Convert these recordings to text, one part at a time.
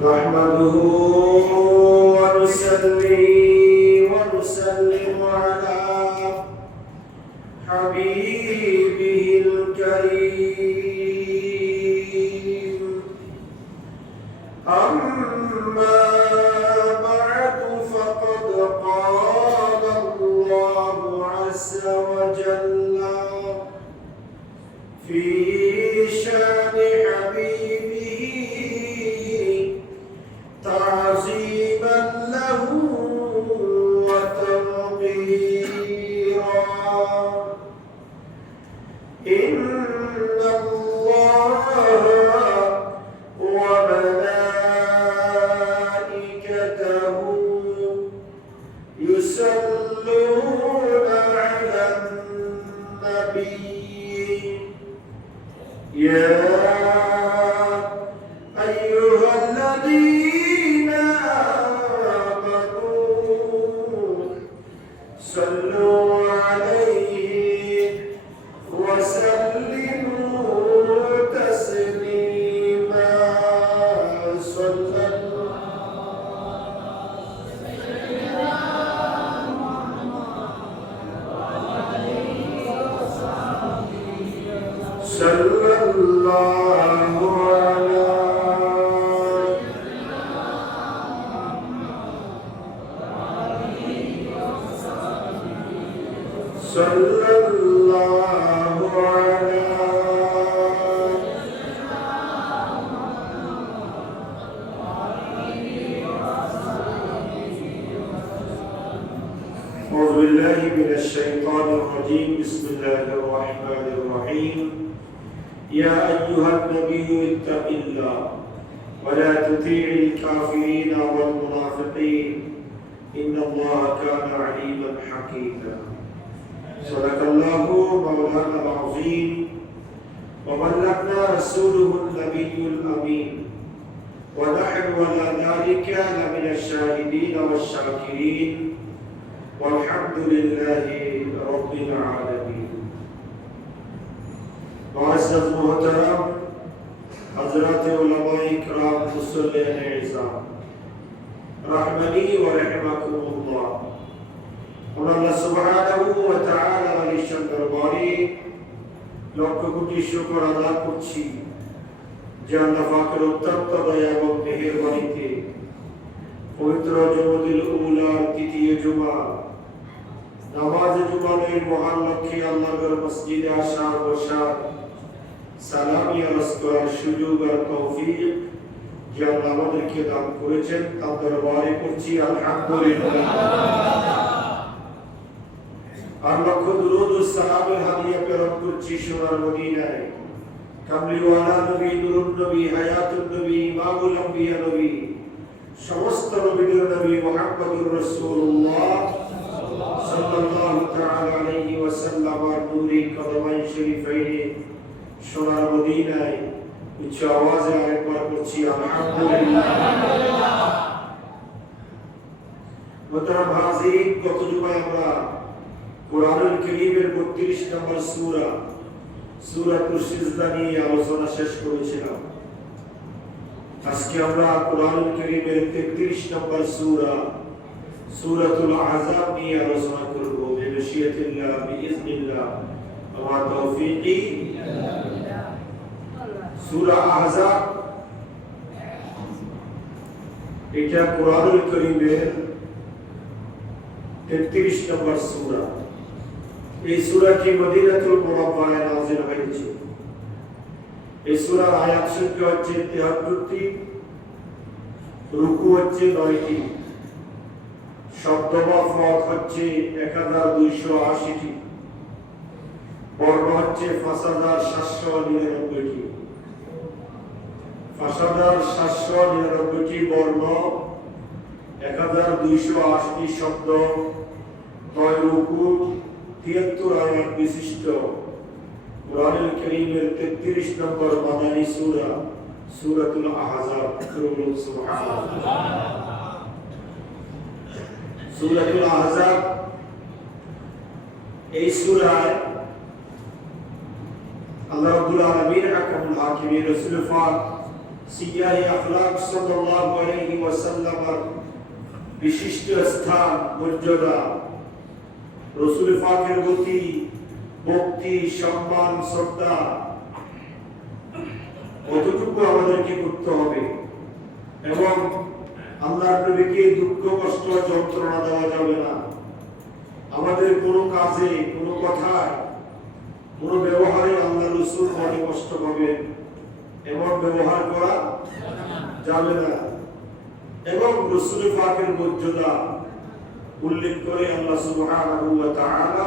نحمده ونصلي ونسلم على حبيبه الكريم أما بعد فقد قال الله عز وجل في شان حبيبه تعظيما له وتوقيرا إن الله وملائكته يصلون على النبي يا أيها الذين آمنوا صلوا عليه وسلموا تسليما صلى الله على صلى الله على أعوذ بالله من الشيطان الرجيم بسم الله الرحمن الرحيم يا أيها النبي اتق الله ولا تطيع الكافرين والمنافقين إن الله كان عليما حكيما صدق الله مولانا العظيم وبلغنا رسوله النبي الأمين ونحن على ذلك لمن الشاهدين والشاكرين والحمد لله رب العالمين معزز محترم حضرات علماء کرام مصلین اعزام رحمني ورحمكم الله আল্লাহ সুবহানাহু ওয়া তাআলা আলিশান দরবারে লক্ষ কোটি শুকর আদা করছি যে আল্লাহ পাকের অত্যন্ত দয়া এবং মেহেরবানিতে পবিত্র জুমাতুল উলার তৃতীয় জুমা নামাজে জুমানের মহান লক্ষ্যে আল্লাহর মসজিদে আসা বসা সালামি আরজ করার সুযোগ আর তৌফিক যে আল্লাহ আমাদেরকে দান করেছেন তার দরবারে করছি আলহামদুলিল্লাহ আর লক্ষ দুরূদ ও সালামের হাদিয়া প্রেরণ করছি সোনার মদিনায় কামলিওয়ালা নবী নুরুন নবী হায়াতুন নবী ইমামুল আম্বিয়া নবী সমস্ত নবীদের নবী মুহাম্মদুর রাসূলুল্লাহ সাল্লাল্লাহু তাআলা আলাইহি ওয়াসাল্লাম আর নূরি কদমাই শরীফাইনে সোনার মদিনায় উচ্চ আওয়াজে আরেকবার করছি আলহামদুলিল্লাহ মোহতারাম হাজির গত জুমায় আমরা কোরআনুল কারীমের 32 নম্বর সূরা সূরাতুস সিজদা নিয়ে আলোচনা শেষ করেছিলাম আজকে আমরা কোরআনুল কারীমের 33 নম্বর সূরা সূরাতুল আহজাব নিয়ে আলোচনা করব বিমশিয়াতিল্লাহ বিইজনিল্লাহ ওয়া তাওফীকি সূরা আহজাব এটা কোরআনুল কারীমের 33 নম্বর সূরা এই সূরাটি মদিনাতুল মুনাওয়ারায় নাযিল হয়েছে এই সূরার আয়াত সংখ্যা হচ্ছে 73টি রুকু হচ্ছে 9টি শব্দ মাফরদ হচ্ছে 1280টি বর্ণ হচ্ছে 5799টি 5799টি বর্ণ 1280টি শব্দ 9 রুকু 73 আয়াত বিশিষ্ট কোরআনুল কারীমের 33 নম্বর মাদানী সূরা সূরাতুল আহজাব সুবহানাল্লাহ সূরাতুল আহজাব এই সূরায় আল্লাহ রাব্বুল আলামিন হাকামুল হাকিমিন রাসূল পাক সিয়াহে আখলাক সাল্লাল্লাহু আলাইহি ওয়াসাল্লামের বিশিষ্ট স্থান মর্যাদা, রাসূল পাকের প্রতি ভক্তি, সম্মান, শ্রদ্ধা কতটুকু আমাদেরকে করতে হবে এবং আল্লাহর নবীকে দুঃখ কষ্ট যন্ত্রণা দেওয়া যাবে না। আমাদের কোনো কাজে, কোনো কথায়, কোনো ব্যবহারে আল্লাহ রাসূল মনে কষ্ট পাবেন এমন ব্যবহার করা যাবে না। এবং রাসূল পাকের মর্যাদা উল্লেখ করে আল্লাহ সুবহানাহু ওয়া তাআলা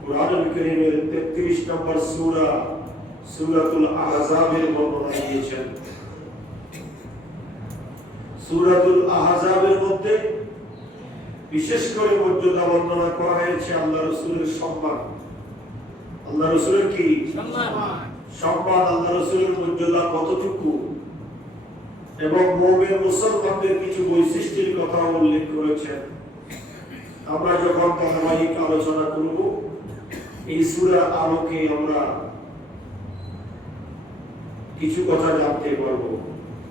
কুরআনুল কারীমের 33 নম্বর সূরা সূরাতুল আহজাবের বর্ণনা দিয়েছেন। সূরাতুল আহজাবের মধ্যে বিশেষ করে মর্যাদা বর্ণনা করা হয়েছে আল্লাহ রাসূলের সম্মান। আল্লাহ রাসূলের কি সম্মান, আল্লাহ রাসূলের মর্যাদা কতটুকু এবং মুমিন মুসলমানদের কিছু বৈশিষ্ট্যের কথা উল্লেখ করেছেন। আমরা যখন ধারাবাহিক আলোচনা করব এই সূরার আলোকে আমরা কিছু কথা জানতে পারবো।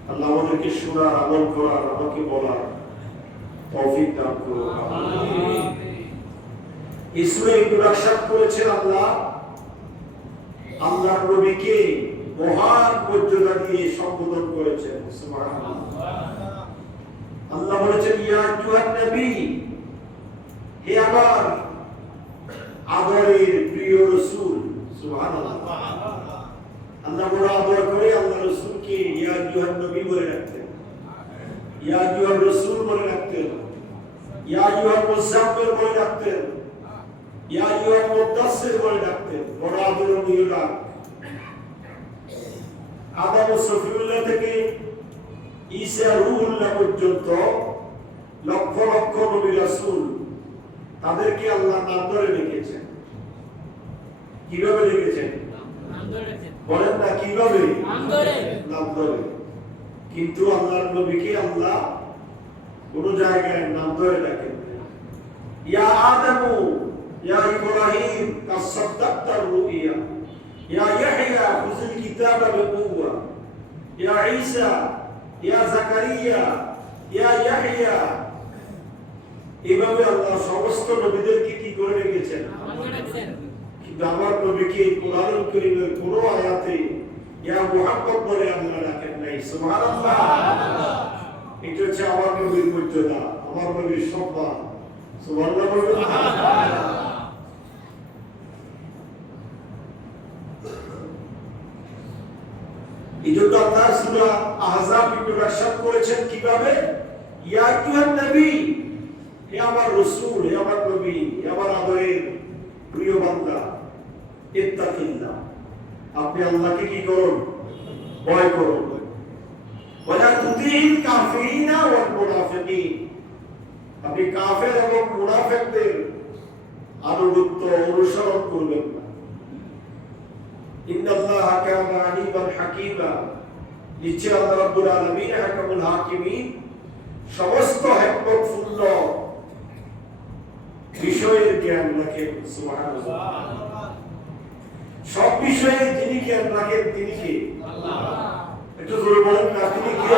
আল্লাহ আমাদেরকে শোনার, আমল করার, আমাকে বলার তৌফিক দান করুন। আমিন। এই সূরা ইন্ট্রোডাকশন করেছেন আল্লাহ আল্লাহর নবীকে মহান মর্যাদা দিয়ে সম্বোধন করেছেন। সুবহানাল্লাহ। আল্লাহ বলেছেন ইয়া আইয়ুহান নবী, হে আমার আদরের প্রিয় রাসূল। সুবহানাল্লাহ। আল্লাহ বড় আদর করে আল্লাহ রাসূলকে ইয়া আইয়ুহান নবী বলে রাখতেন, ইয়া আইয়ুহার রাসূল বলে রাখতেন, ইয়া আইয়ুহাল মুযাম্মিল বলে রাখতেন, ইয়া আইয়ুহাল মুদাসসির বলে রাখতেন। বড় আদরণীয় ডাক। আদম ও সফিউল্লাহ থেকে ঈসা রূহুল্লাহ পর্যন্ত লক্ষ লক্ষ নবী রাসূল তাদেরকে আল্লাহ নাম ধরে রেখেছেন। কিভাবে রেখেছেন? নাম ধরে। বলেন না কিভাবে? নাম ধরে। নাম ধরে। কিন্তু আল্লাহর নবীকে আল্লাহ কোন জায়গায় নাম ধরে ডাকেন। ইয়া আদমু ইয়া ইব্রাহিম কাসাদ্দাকতা রুইয়া, ইয়া ইয়াহইয়া খুযিল কিতাবা বিকুওয়া, ইয়া ঈসা, ইয়া যাকারিয়া, ইয়া ইয়াহইয়া। এভাবে আল্লাহ সমস্ত নবীদেরকে কি করে রেখেছেন? কিন্তু আমার নবীকে কোরআনুল কারীমের কোন আয়াতে ইয়া মুহাম্মদ বলে আল্লাহ ডাকেন নাই। সুবহানাল্লাহ। এটা হচ্ছে আমার নবীর মর্যাদা, আমার নবীর সম্মান। সুবহানাল্লাহ। এজন্য আল্লাহ সূরা আহজাব ইন্ট্রোডাকশন করেছেন কিভাবে? ইয়া আইয়ুহান নবী, হে আমার রাসূল, হে আমার নবী, হে আমার আদরের প্রিয় বান্দা, ইত্তাকিল্লাহ, আপনি আল্লাহকে কি করুন? ভয় করুন। ওয়ালা তুতিল কাফিরিনা ওয়াল মুনাফিকিন, আপনি কাফের এবং মুনাফিকদের আনুগত্য অনুসরণ করবেন না। ইন্নাল্লাহা কানা আলিমান হাকীমা, নিশ্চয় আল্লাহ রাব্বুল আলামিন হাকামুল হাকিমিন, সমস্ত হিকমতপূর্ণ বিষয়ের জ্ঞান রাখেন। সুবহানাল্লাহ। সব বিষয়ে যিনি জ্ঞান রাখেন তিনি কে? আল্লাহ। একটু জোরে বলেন না, তিনি কে?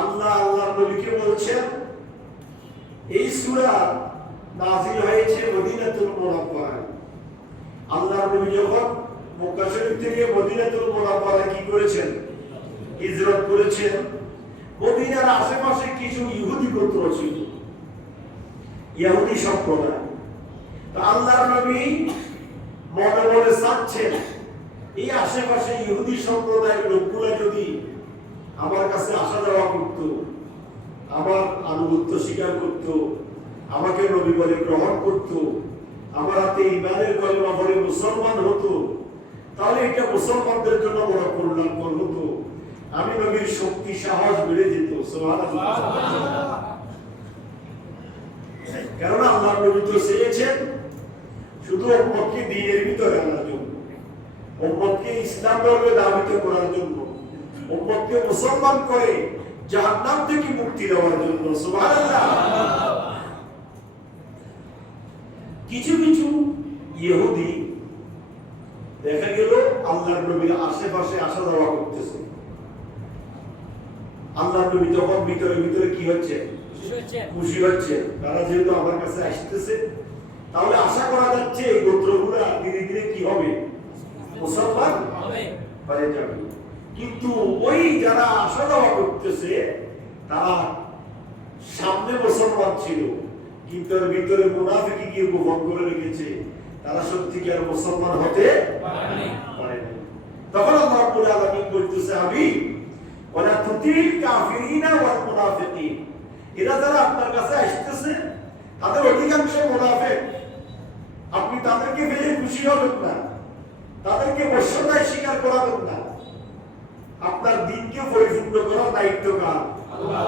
আল্লাহ আল্লাহর নবীকে বলছেন, এই সূরা নাযিল হয়েছে মদিনাতুল মুনাওয়ারায়। আল্লাহর নবী যখন মক্কা শরীফ থেকে মদিনাতুল মুনাওয়ারায় কি করেছেন? হিজরত করেছেন। মদিনার আশেপাশে কিছু ইহুদি গোত্র ছিল, ইহুদি সম্প্রদায়। তো আল্লাহর নবী মনে মনে চাচ্ছেন এই আশেপাশে ইহুদি সম্প্রদায়ের লোকগুলো যদি আমার কাছে আসা যাওয়া করত, আমার আনুগত্য স্বীকার করত, আমাকে নবী বলে গ্রহণ করত, আমার হাতে ঈমানের কলেমা পড়ে মুসলমান হতো, তাহলে এটা মুসলমানদের জন্য বড় কল্যাণকর হতো। আমি নবীর শক্তি সাহস বেড়ে যেত। সুবহানাল্লাহ। কারণ আল্লাহর নবী তো চেয়েছেন শুধু উম্মতকে দ্বীনের ভিতরে আনার জন্য, উম্মতকে ইসলাম ধর্মে দাবিত করার জন্য, উম্মতকে মুসলমান করে জাহান্নাম থেকে মুক্তি দেওয়ার জন্য। সুবহানাল্লাহ। কিছু কিছু ইহুদি দেখা গেল আল্লাহর নবীর আশেপাশে আসা যাওয়া করতেছে। আল্লাহর নবী যখন ভিতরে ভিতরে কি হচ্ছে, খুশি হচ্ছে, তারা যেহেতু আমার কাছে আসতেছে, তাহলে আশা করা যাচ্ছে এই গোত্রগুলা ধীরে ধীরে কি হবে, মুসলমান হয়ে যাবে। কিন্তু ওই যারা আসা যাওয়া করতেছে তারা সামনে মুসলমান ছিল, কিন্তু এর ভিতরে মুনাফিকি কি গোপন করে রেখেছে, তারা সত্যিকার মুসলমান হতে পারে না। তখন আল্লাহ রাব্বুল আলামিন বলতেছে, আমি ওয়ালা তুতিল কাফিরিনা ওয়াল মুনাফিকিন, এরা যারা আপনার কাছে আসতেছে তাদের অধিকাংশ মুনাফিক, আপনি তাদেরকে পেয়ে খুশি হবেন না, তাদেরকে বশ্যতায় স্বীকার করাবেন না। আপনার দিনকে পরিপূর্ণ করার দায়িত্ব কার? আল্লাহ।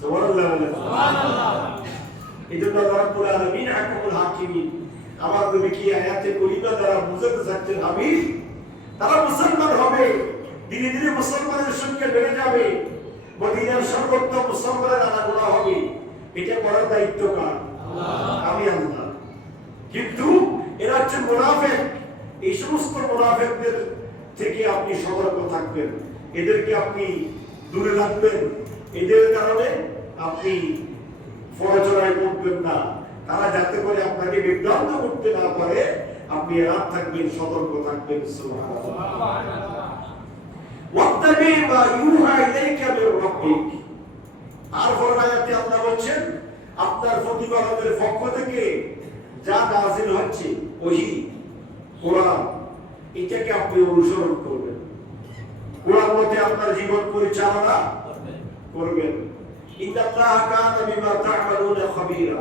সুবহানাল্লাহ বলেন। সুবহানাল্লাহ। এজন্য আল্লাহ রাব্বুল আলামিন হাকিমুল হাকিমিন, আমার নবী কি আয়াতে করিমা যারা বুঝাতে চাচ্ছেন হাবিব, তারা মুসলমান হবে, ধীরে ধীরে মুসলমানের সংখ্যা বেড়ে যাবে, মদিনার সর্বত্র মুসলমানের আনাগোনা হবে। এটা করার দায়িত্ব কার? আল্লাহ। আমি আল্লাহ। কিন্তু এরা হচ্ছে মুনাফিক। এই সমস্ত মুনাফিকদের থেকে আপনি সতর্ক থাকবেন, এদেরকে আপনি দূরে রাখবেন, এদের কারণে আপনি ফরজরায় পড়বেন না, তারা যাতে করে আপনাকে বিভ্রান্ত করতে না পারে, আপনি রাত থাকবেন, সতর্ক থাকবেন। সুবহানাল্লাহ। ওয়াত্তাবি মা ইউহা ইলাইকা মির রাব্বিক। আর পরের আয়াতে আল্লাহ বলেন, আপনার প্রতিপালকের পক্ষ থেকে যা নাযিল হচ্ছে, ওহী কোরআন, এটাকে আপনি অনুসরণ করবেন, কোরআন মতে আপনার জীবন পরিচালনা করবেন। ইন্নাল্লাহা কানা বিমা তা'মালুনা খাবীরা,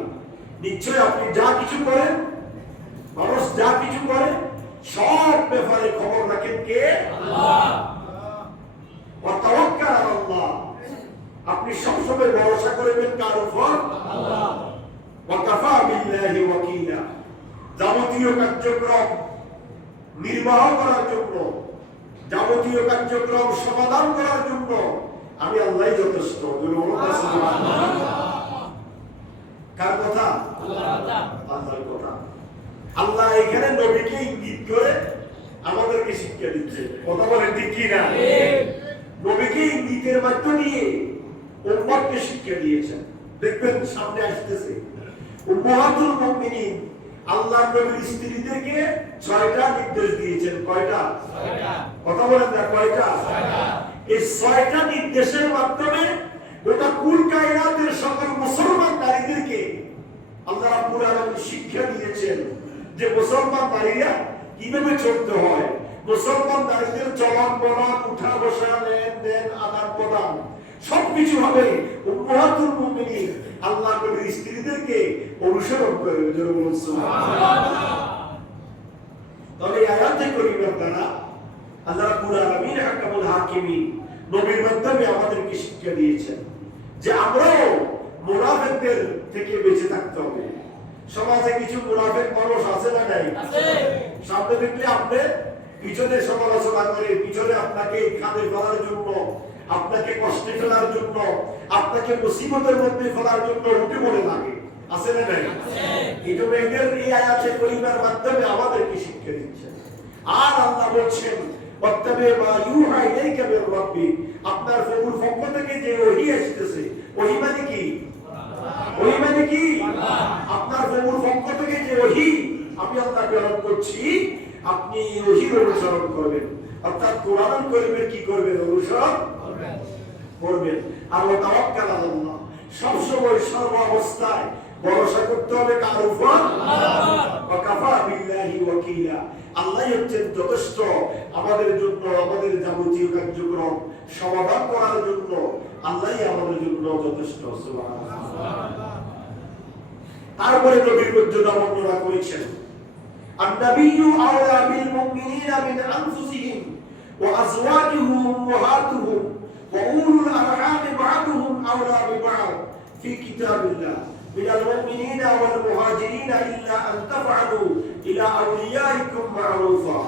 নিশ্চয় আপনি যা কিছু করেন, মানুষ যা কিছু করে, সব ব্যাপারে খবর রাখেন কে? আল্লাহ। ওয়া তাওয়াক্কাল আলাল্লাহ, আপনি সবসময় ভরসা করবেন কার উপর? আল্লাহ। ওয়া কাফা বিল্লাহি ওয়াকিলা, যাবতীয় কার্যক্রম নির্বাহ করার জন্য, যাবতীয় কার্যক্রম সমাধান করার জন্য আমি আল্লাহই যথেষ্ট। কার কথা? আল্লাহর কথা। আল্লাহ এখানে নবীকে ইঙ্গিত করে আমাদেরকে শিক্ষা দিচ্ছে, কথা বলেন ঠিক কি না? নবীকে ইঙ্গিতের মাধ্যম দিয়ে উম্মতকে শিক্ষা দিয়েছেন। দেখবেন সামনে আসতেছে উম্মাহাতুল মুমিনিন, আল্লাহর নবীর স্ত্রীদেরকে 6টা নির্দেশ দিয়েছেন। কয়টা? 6টা। কথা বলেন না, কয়টা? 6টা। এই 6টা নির্দেশের মাধ্যমে গোটা কুল কায়নাতের সকল মুসলমান নারীদেরকে আল্লাহ রাব্বুল আলামিন শিক্ষা দিয়েছেন যে মুসলমান নারীরা কিভাবে চলতে হয়, মুসলমান নারীদের চলন বলন, উঠা বসা, লেনদেন, আদান প্রদান সবকিছু হবে উম্মাহাতুল মুমিনিন আল্লাহ নবীর স্ত্রীদেরকে অনুসরণ করে। সুবহানাল্লাহ। তবে আয়াতে করিমের দ্বারা আল্লাহ রাব্বুল আলামিন হাকামুল হাকিমিন নবীর মাধ্যমে আমাদেরকে শিক্ষা দিয়েছেন যে আমরাও মুনাফিকদের থেকে বেঁচে থাকতে হবে। সমাজে কিছু মুনাফিক মানুষ আছে না নাই? আছে। সামনে দেখলে আপনি পিছনে সমালোচনা করে, পিছনে আপনাকে খাদে ফেলার জন্য, আপনাকে কষ্টে ফেলার জন্য, আপনাকে মুসিবতের মধ্যে ফেলার জন্য উঠে পড়ে লাগে, আছে না নাই? আছে। এই জন্য এদের এই আয়াতে করিমের মাধ্যমে আমাদেরকে শিক্ষা দিচ্ছেন। আর আল্লাহ বলছেন, ওয়াত্তাবি মা ইউহা ইলাইকা মির রাব্বিক, আপনার প্রভুর পক্ষ থেকে যে ওহী আসতেছে, ওহী মানে কি? ওহী মানে কি? আপনার প্রভুর পক্ষ থেকে যে ওহী আমি আল্লাহ প্রেরণ করছি, আপনি ওহীর অনুসরণ করবেন, অর্থাৎ কোরআন কারীমের কি করবেন? অনুসরণ করবেন। আর ওয়া তাওয়াক্কাল আলাল্লাহ, সব সময় সর্ব অবস্থায় ভরসা করতে হবে কার উপর? আল্লাহ। ওয়া কাফা বিল্লাহি ওয়াকিলা, আল্লাহই হচ্ছেন যথেষ্ট আমাদের জন্য, আমাদের যাবতীয় কার্যক্রম সমাধান করার জন্য আল্লাহই আমাদের জন্য যথেষ্ট। সুবহানাল্লাহ। তারপরে নবীর মর্যাদা বর্ণনা করেছেন, আন-নাবিয়্যু আওলা বিল মুমিনিনা মিন আনফুসিহিম ওয়া আজওয়াজুহুম উম্মাহাতুহুম ওয়া উলুল আরহামি বা'দুহুম আওলা বিবা'দ ফি কিতাবিল্লাহ মিনাল মুমিনিনা ওয়াল মুহাজিরিনা ইল্লা আন তাফআলু ইলা আউলিয়াইকুম মা'রুফা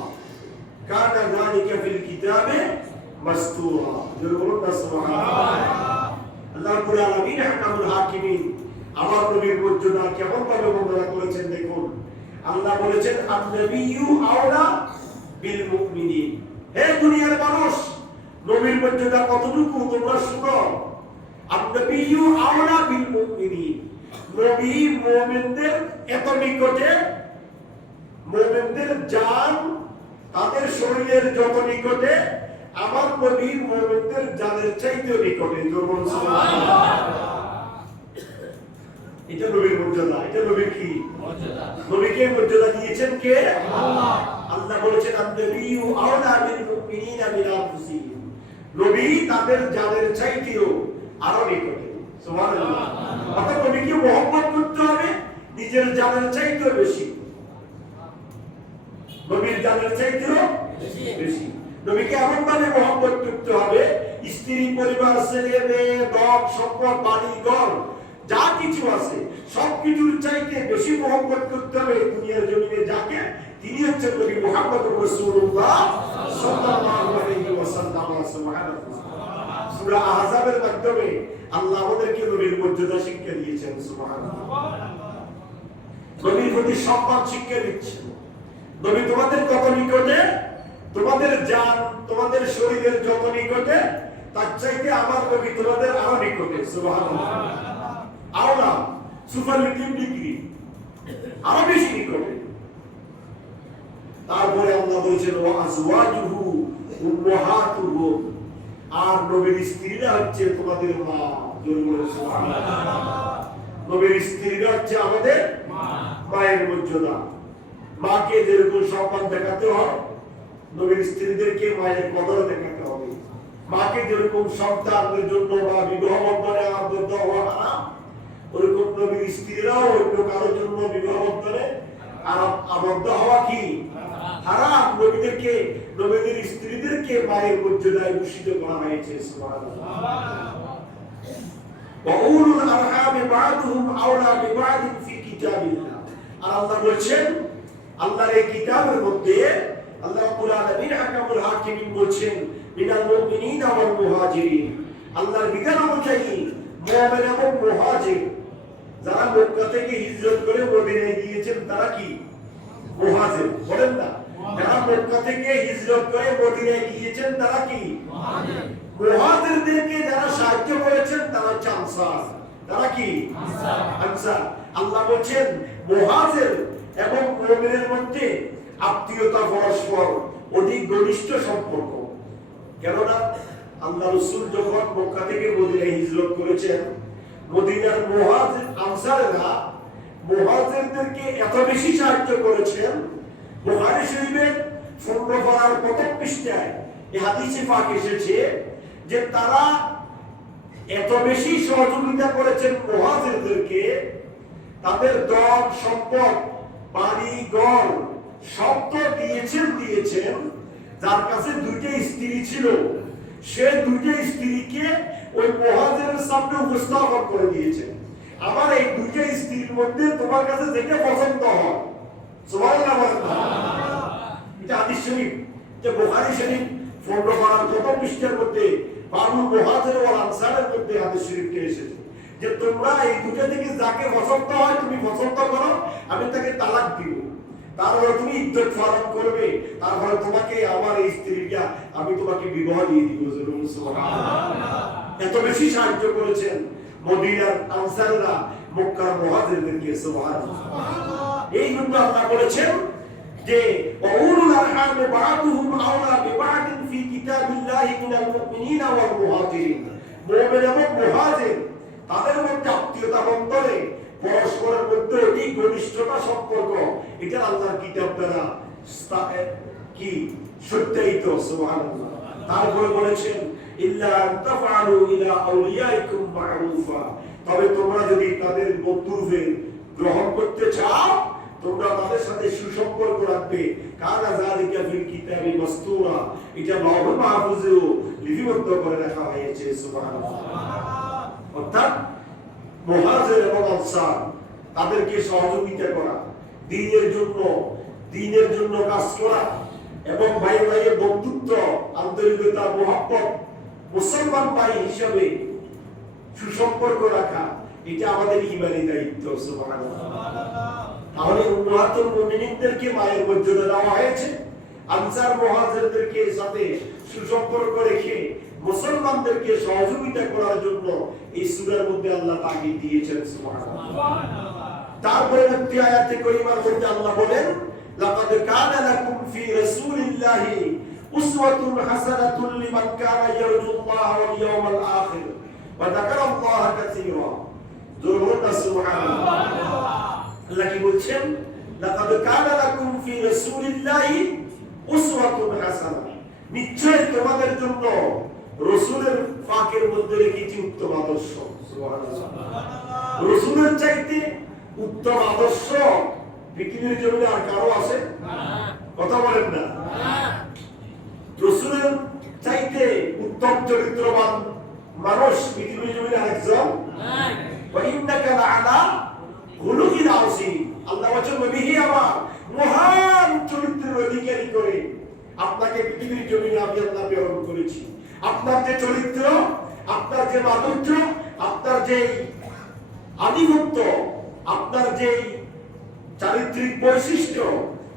কানা যালিকা ফিল কিতাবে মাসতুরা। সুবহানাল্লাহ। আল্লাহ রাব্বুল আলামিন হাকামুল হাকিমিন আমার নবীর মর্যাদা কেমন ভাবে বর্ণনা করেছেন দেখুন। আল্লাহ বলেছেন আন-নাবিয়্যু আওলা বিল মুমিনিন। হে দুনিয়ার মানুষ, নবীর মর্যাদা কতটুকু তোমরা শুনো। আন-নাবিয়্যু আওলা বিল মুমিনিন, নবী মুমিনদের এত নিকটে, মুমিনদের জান তাদের শরীরের যত নিকটে, আমার নবী মুমিনদের জানের চাইতেও নিকটে। এটা নবীর মর্যাদা। এটা নবীর কি মর্যাদা? নবীকে মর্যাদা দিয়েছেন কে? আল্লাহ। আল্লাহ বলেছেন আন-নাবিয়্যু আওলা বিল মুমিনিনা মিন আনফুসিহিম, নবী তাদের জানের চাইতেও আরো নিকটে। সুবহানাল্লাহ। অর্থাৎ নবীকে মহব্বত করতে হবে নিজের জানের চাইতেও বেশি, নবীর জানের চাইতেও বেশি। নবীকে এমন ভাবে মহব্বত করতে হবে, স্ত্রী, পরিবার, ছেলে মেয়ে, ধন সম্পদ, বাড়ি ঘর যা কিছু আছে সবকিছুর চাইতে বেশি মহব্বত করতে হবে দুনিয়ার জমিনে যাকে, তিনি হচ্ছেন নবী মুহাম্মদুর রাসূলুল্লাহ সাল্লাল্লাহু আলাইহি ওয়াসাল্লাম। সুবহানাল্লাহ। সূরা আহজাবের মাধ্যমে আল্লাহ আমাদেরকে নবীর মর্যাদা শিক্ষা দিয়েছেন। সুবহানাল্লাহ। নবীর প্রতি সম্মান শিক্ষা দিচ্ছেন। নবী তোমাদের কত নিকটে, তোমাদের জান তোমাদের শরীরের যত নিকটে, তার চাইতে আমার নবী তোমাদের আরো নিকটে। সুবহানাল্লাহ। আওলা সুপারলেটিভ ডিগ্রি, আরো বেশি নিকটে। তারপরে আল্লাহ বলেছেন ওয়া আজওয়াজুহু উম্মাহাতুহুম, আর নবীর স্ত্রীরা হচ্ছে তোমাদের মা। সুবহানাল্লাহ। নবীর স্ত্রীরা হচ্ছে আমাদের মায়ের মর্যাদা। মাকে যেরকম সম্মান দেখাতে হয়, নবীর স্ত্রীদেরকে মায়ের কদর দেখাতে হবে। মাকে যেরকম সন্তানদের জন্য বা বিবাহ বন্ধনে আবদ্ধ হওয়া হারাম, ওরকম নবীর স্ত্রীরাও অন্য কারোর জন্য বিবাহ বন্ধনে আবদ্ধ হওয়া কি হারাম। নবীদেরকে, নবীদের স্ত্রীদেরকে মায়ের মর্যাদায় ভূষিত করা হয়েছে। সুবহানাল্লাহ। ওয়া উলুল আরহাম বা'দুহুম আওলা বিবা'দিন ফি কিতাবিল্লাহ। আর আল্লাহ বলেছেন, আল্লাহর এই কিতাবের মধ্যে আল্লাহ রাব্বুল আলামিন হাকামুল হাকিমিন বলেছেন মিনাল মুমিনিনা ওয়াল মুহাজিরিন। আল্লাহর বিধান অনুযায়ী মুমিন এবং মুহাজির যারা মক্কা থেকে হিজরত করে মদিনায় গিয়েছেন তারা কি মুহাজির? বলেন না, যারা মক্কা থেকে হিজরত করে মদিনায় গিয়েছেন তারা কি মুহাজির? মুহাজিরদেরকে যারা সাহায্য করেছেন তারা আনসার। তারা কি আনসার। আল্লাহ বলেন মুহাজির এবং মুমিনের মধ্যে আত্মীয়তা পরস্পর অধিক ঘনিষ্ঠ সম্পর্ক। কেননা আল্লাহ রাসূল যখন মক্কা থেকে মদিনায় হিজরত করেছেন, মদিনার মুহাজির আনসাররা মুহাজিরদেরকে এত বেশি সাহায্য করেছেন, বুখারী শরীফের 15 পারার প্রথম পৃষ্ঠায় এই হাদিসে পাক এসেছে যে তারা এত বেশি সহযোগিতা করেছেন মুহাজিরদেরকে, তাদের ধন সম্পদ বাড়ি ঘর সব তো দিয়েছেন। যার কাছে দুইটা স্ত্রী ছিল, সে দুইটা স্ত্রীকে ওই মুহাজিরের সামনে উপস্থাপন করে দিয়েছে। আমার এই দুইটা স্ত্রীর মধ্যে তোমার কাছে যেটা পছন্দ হয়। সুবহানাল্লাহ। এটা হাদিস শরীফ, যে বুখারী শরীফ 15 পারার প্রথম পৃষ্ঠার মধ্যে বাবুল মুহাজির ওয়াল আনসারের মধ্যে হাদিস শরীফে এসেছে যে তোমরা এই দুটো থেকে যাকে পছন্দ হয় তুমি পছন্দ করো, আমি তাকে তালাক দিব। তারপরে তুমি ইদ্যত পালন করবে, তারপরে তোমাকে আমার এই স্ত্রীটা আমি তোমাকে বিবাহ দিয়ে দিব। সুবহানাল্লাহ। এত বেশি সাহায্য করেছেন মদিনার আনসাররা মক্কার মুহাজিরদেরকে। সুবহানাল্লাহ। এই জন্য আল্লাহ বলেছেন যে ওয়াউলুল আরহাম বা'দুহুম আওলা বিবা'দিন ফি কিতাবিল্লাহি মিনাল মুমিনিনা ওয়াল মুহাজিরিন। মুমিন এবং মুহাজির তাদের মধ্যে আত্মীয়তা বন্ধনে পরস্পরের মধ্যে অধিক ঘনিষ্ঠতা সম্পর্ক, এটা আল্লাহর কিতাব দ্বারা কি সত্যায়িত। সুবহানাল্লাহ। তারপরে বলেছেন ইল্লা আনতাফআলু ইলা আউলিয়াইকুম মা'রুফা, তবে তোমরা যদি তাদের বন্ধুরূপে গ্রহণ করতে চাও তোমরা তাদের সাথে সুসম্পর্ক রাখবে। কানা যালিকা ফিল কিতাবি মাসতুরা, এটা লওহ মাহফুজেও লিপিবদ্ধ করে রাখা হয়েছে। সুবহানাল্লাহ। অর্থাৎ মুহাজির এবং আনসার তাদেরকে সহযোগিতা করা, দ্বীনের জন্য কাজ করা এবং ভাই ভাইয়ের বন্ধুত্ব, আন্তরিকতা, মহব্বত, মুসলমান ভাই হিসেবে সুসম্পর্ক রাখা, এটা আমাদের ঈমানি দায়িত্ব। সুবহানাল্লাহ। তাহলে উম্মাহাতুল মুমিনিনদেরকে মায়ের মর্যাদা দেওয়া হয়েছে। আনসার মুহাজিরদেরকে সাথে সুসম্পর্ক রেখে মুসলমানদেরকে সহযোগিতা করার জন্য এই সূরার মধ্যে আল্লাহ তাগিদ দিয়েছেন। সুবহানাল্লাহ। তারপরে পরবর্তী আয়াতে কারিমার মধ্যে আল্লাহ বলেন, লাকাদ কানা লাকুম ফি রাসূলিল্লাহি উসওয়াতুন হাসানাতুন লিমান কানা ইয়ারজুল্লাহ ওয়াল ইয়াওমাল আখির ওয়া যাকারাল্লাহা কাসীরা। জোরে সুবহানাল্লাহ। আল্লাহ কি বলছেন? লাকাদ কানা লাকুম ফি রাসূলিল্লাহি উসওয়াতুন হাসানাহ, নিশ্চয় তোমাদের জন্য রাসূলের পাকের মধ্যে রেখেছি উত্তম আদর্শ। সুবহানাল্লাহ। রাসূলের চাইতে উত্তম আদর্শ পৃথিবীর জমিনে আর কারো আছে? কথা বলেন না। রাসূলের চাইতে উত্তম চরিত্রবান মানুষ পৃথিবীর জমিনে আরেকজন নাই। ওয়া ইন্নাকা লাআলা খুলুকিন আযীম। আল্লাহ বলেন, নবী আমার মহান চরিত্রের অধিকারী করে আপনাকে পৃথিবীর জমিনে আমি আল্লাহ প্রেরণ করেছি। আপনার যে চরিত্র, আপনার যে মাধুর্য, আপনার যে আধিপত্য, আপনার যে চারিত্রিক বৈশিষ্ট্য,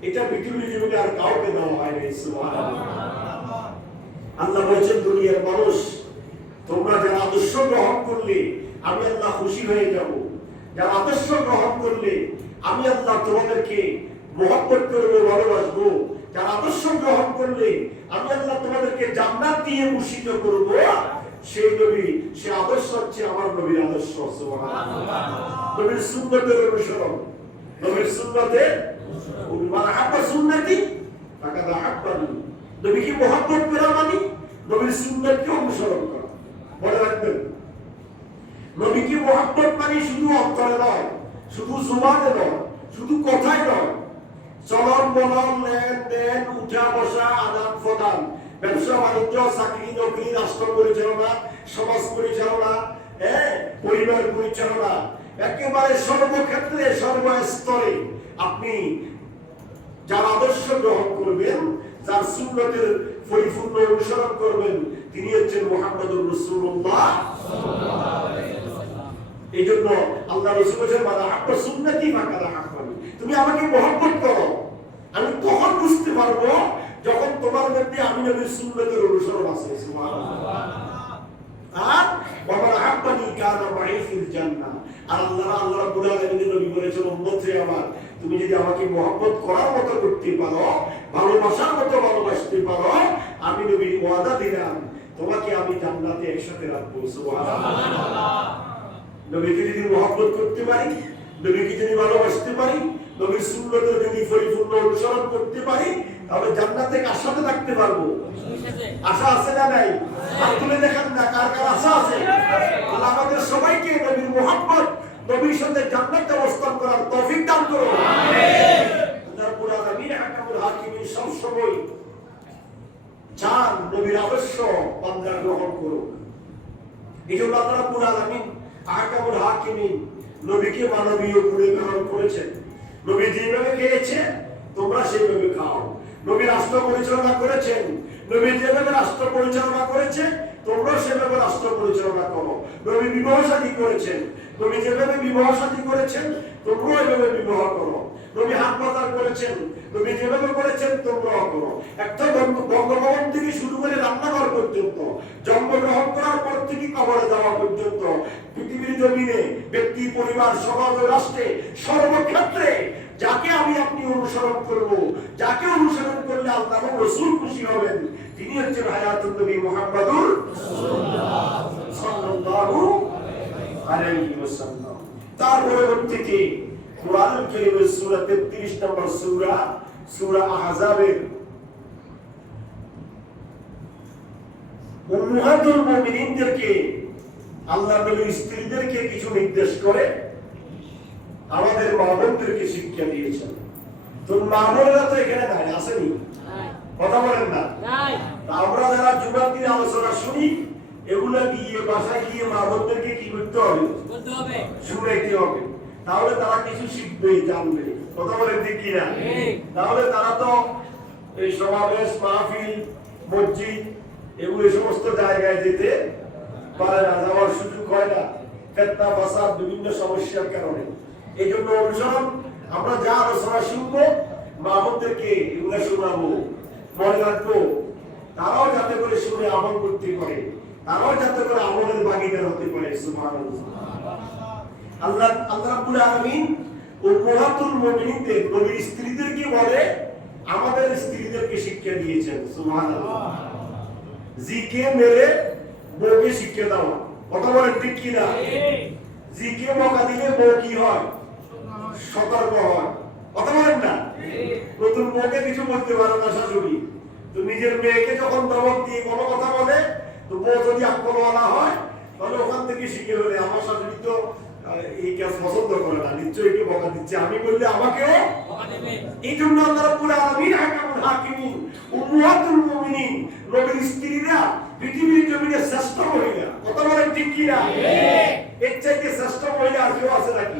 এটা পৃথিবীর জমিনে আর কাউকে দেওয়া হয়নি। সুবহানাল্লাহ। আল্লাহ বলেছেন, দুনিয়ার মানুষ তোমরা যারা আদর্শ গ্রহণ করলে আমি আল্লাহ খুশি হয়ে যাব। যারা আদর্শ গ্রহণ করলে আমি আল্লাহ তোমাদেরকে মহব্বত করব, ভালোবাসবো। যারা আদর্শ গ্রহণ করলে আমি আল্লাহ তোমাদেরকে জান্নাত দিয়ে ভূষিত করব। সেই নবী, সে আদর্শ হচ্ছে আমার নবীর আদর্শ। সুবহানাল্লাহ। নবীর সুন্নতের অনুসরণ, নবীর সুন্নতের মান হাব্বা সুন্নতি ফাকাদ আহাব্বানি। নবীকে মহব্বত করা মানে নবীর সুন্নতকে অনুসরণ করা। মনে রাখবেন, নবীকে মহব্বত মানে শুধু অন্তরে নয়, শুধু জবানে নয়, শুধু কথায় নয়, চলন বলন, লেনদেন, উঠা বসা, আদান প্রদান, ব্যবসা বাণিজ্য, চাকরি নকরি, রাষ্ট্র পরিচালনা, সমাজ পরিচালনা, পরিবার পরিচালনা, একেবারে সর্বক্ষেত্রে সর্বস্তরে আপনি যার আদর্শ গ্রহণ করবেন, যার সুন্নতের পরিপূর্ণ অনুসরণ করবেন, তিনি হচ্ছেন মুহাম্মদুর রাসূলুল্লাহ সাল্লাল্লাহু আলাইহি ওয়াসাল্লাম। এইজন্য আল্লাহ রাসূল বলেছেন, মান আহাব্বা সুন্নতি ফাকাদ আহাব্বানি। তুমি আমাকে মহব্বত করো, আমি তখন বুঝতে পারবো যখন তোমার মধ্যে আমি নবীর সুন্নতের অনুসরণ আছে। সুবহানাল্লাহ। আর ওয়া মান আহাব্বানি কানা মাই ফিল জান্নাহ। আর আল্লাহ রাব্বুল আলামিন নবী বলেছেন, উম্মতে আমার, তুমি যদি আমাকে মহব্বত করার মতো করতে পারো, ভালোবাসার মতো ভালোবাসতে পারো, আমি নবী ওয়াদা দিলাম তোমাকে আমি জান্নাতে একসাথে রাখবো। সুবহানাল্লাহ। নবীকে যদি মহব্বত করতে পারি, নবীকে যদি ভালোবাসতে পারি, নবীর সুন্নতের যদি পরিপূর্ণ অনুসরণ করতে পারি, তাহলে জান্নাতে কার সাথে থাকতে পারবো? আশা আছে না নাই? হাত তুলে দেখান না, কার কার আশা আছে? আল্লাহ আমাদের সবাইকে নবীর মহব্বত, নবীর সাথে জান্নাতে অবস্থান করার তৌফিক দান করুন। আমিন। আল্লাহ রাব্বুল আলামিন হাকামুল হাকিমিন সব সময় চান নবীর আদর্শ বান্দা গ্রহণ করুক। এইজন্য আল্লাহ রাব্বুল আলামিন হাকামুল হাকিমিন নবীকে মানবীয় গুণে গ্রহণ করেছেন। নবী যেভাবে খেয়েছে তোমরা সেইভাবে খাও। নবী রাষ্ট্র পরিচালনা করেছেন, নবী যেভাবে রাষ্ট্র পরিচালনা করেছে তোমরা সেভাবে রাষ্ট্র পরিচালনা করো। নবী বিবাহ শাদী করেছেন, নবী যেভাবে বিবাহ শাদী করেছেন তোমরাও এভাবে বিবাহ করো। নবী হাট বাজার করেছেন, নবী যেভাবে করেছেন তোমরাও করো। একটা বঙ্গভবন থেকে শুরু করে রান্নাঘর পর্যন্ত, জন্মগ্রহণ করার পর থেকে কবরে যাওয়া পর্যন্ত, পৃথিবীর জমিনে ব্যক্তি, পরিবার, সমাজ ও রাষ্ট্রে সর্বক্ষেত্রে যাকে আমি আপনি অনুসরণ করব, যাকে অনুসরণ করলে আল্লাহ এবং রাসূল খুশি হবেন, তিনি হচ্ছেন হায়াতুন নবী মুহাম্মদুর রাসূলুল্লাহ সাল্লাল্লাহু আলাইহি ওয়াসাল্লাম। তার পরবর্তীতে কুরআনুল কারীমের সূরা 33 নম্বর সূরা আহজাবের উম্মাহাতুল মুমিনিনদেরকে, আল্লাহ নবীর স্ত্রীদেরকে কিছু নির্দেশ করে আমাদের মা-বোনদেরকে শিক্ষা দিয়েছেন। তো মা-বোনেরা তো এখানে নাই, আসেনি? কথা বলেন না। আমরা যারা জুমার দিনে আলোচনা শুনি, এগুলা গিয়ে বাসায় গিয়ে মা-বোনদেরকে কি করতে হবে? শুনাইতে হবে। তাহলে তারা কিছু শিখবে, জানবে। কথা বলেন ঠিক কিনা? তাহলে তারা তো এই সমাবেশ, মাহফিল, মসজিদ, এগুলো সমস্ত জায়গায় যেতে পারে না, যাওয়ার সুযোগ হয় না, ফিতনা ফাসাদ, বিভিন্ন সমস্যার কারণে। এই জন্য অনুসরণ আমরা যা আলোচনা শুনবো মা বোনদেরকে এগুলা শোনাবো, মনে রাখবো, তারাও যাতে করে শুনে আমল করতে পারে, তারাও যাতে করে আমলের ভাগীদার হতে পারে। সুবহানাল্লাহ। আল্লাহ রাব্বুল আলামিন উম্মাহাতুল মুমিনিনদের নবীর স্ত্রীদেরকে বলে আমাদের স্ত্রীদেরকে শিক্ষা দিয়েছেন। সুবহানাল্লাহ। জিকে মেরে বউকে শিক্ষা দাও, কথা বলেন ঠিক কি না? জিকে বকা দিলে বউ কি হয়? সতর্ক হয়, কথা বলেন না? নতুন বউকে কিছু বলতে পারে না শাশুড়ি, তো নিজের মেয়েকে যখন দমক দিয়ে কোনো কথা বলে তো বউ যদি আকলওয়ালা হয় তাহলে ওখান থেকে শিখে ফেলে আমার শাশুড়ি তো এই কাজ পছন্দ করে না, নিশ্চয়ই একটু বকা দিচ্ছে, আমি বললে আমাকেও বকা দেবে। এই জন্য আল্লাহ রাব্বুল আলামিন হাকামুল হাকিমিন উম্মাহাতুল মুমিনিন নবীর স্ত্রীরা পৃথিবীর জমিনে শ্রেষ্ঠ মহিলা, কথা বলেন ঠিক কি না? এর চাইতে শ্রেষ্ঠ মহিলা আর কেউ আছে নাকি?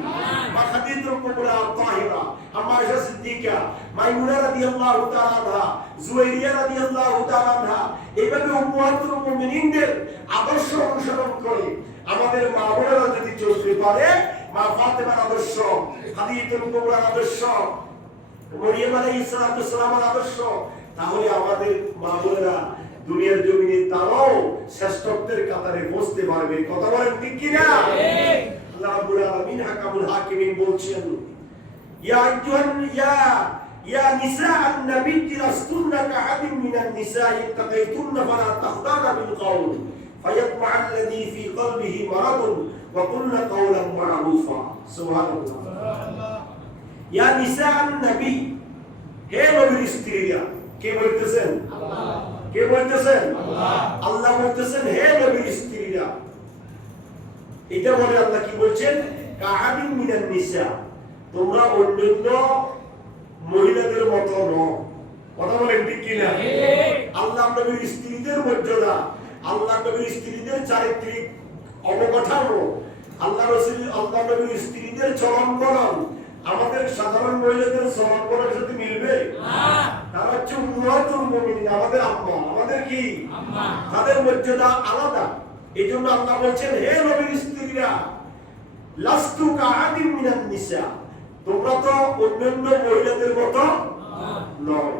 মা খাদিজাতুল কুবরা তাহিরা, আম্মা আয়েশা সিদ্দিকা, মাইমুনা রাদিয়াল্লাহু তাআলা আনহা, জুয়াইরিয়া রাদিয়াল্লাহু তাআলা আনহা, এইভাবে উম্মাহাতুল মুমিনিনদের আদর্শ অনুসরণ করে আমাদের মা বোনেরা যদি চলতে পারে, মা ফাতেমার আদর্শ, খাদিজাতুল কুবরার আদর্শ, মরিয়ম আলাইহিস সালামের আদর্শ, তাহলে আমাদের মা বোনেরা দুনিয়ার জমিনে তারাও শ্রেষ্ঠত্বের কাতারে বসতে পারবে, কথা বলেন ঠিক কি না? আল্লাহ রাব্বুল আলামিন হাকামুল হাকিমিন বলছেন ইয়া আইয়ুহান ইয়া নিসাআন নাবিয়্যি লাস্তুন্না কাআদিন মিনান নিসা'i তাকাইতুন্না ফালা তাখদানা বিল কওল ফায়াতমা আল্লাযী ফী কলবিহি মারাদুন ওয়া কুলনা কাওলান মা'রুফা। সুবহানাল্লাহ। ইয়া নিসাআন নবী, হে নবীর স্ত্রীরা, কে বলতেছেন? আল্লাহ। কে বলতেছেন? আল্লাহ। আল্লাহ বলতেছেন হে নবীর স্ত্রীরা। এটা বলে আল্লাহ কি বলছেন? কাআদিন মিনান নিসা, তোমরা অন্যান্য মহিলাদের মতো নও, কথা বলেন ঠিক কি না? আল্লাহ নবীর স্ত্রীদের মর্যাদা, আল্লাহ নবীর স্ত্রীদের চারিত্রিক অবকাঠামো, আল্লাহ নবীর স্ত্রীদের চলন বলন আমাদের সাধারণ মহিলাদের চলন বলনের সাথে মিলবে না। তারা হচ্ছে উম্মাহাতুল মুমিনিন, আমাদের আম্মা, আমাদের কি আম্মা, তাদের মর্যাদা আলাদা। এই জন্য আল্লাহ বলছেন হে নবীর স্ত্রীরা, লাস্তু কাআদিন মিনান নিসা, তোমরা তো অন্যান্য মহিলাদের মতো নয়।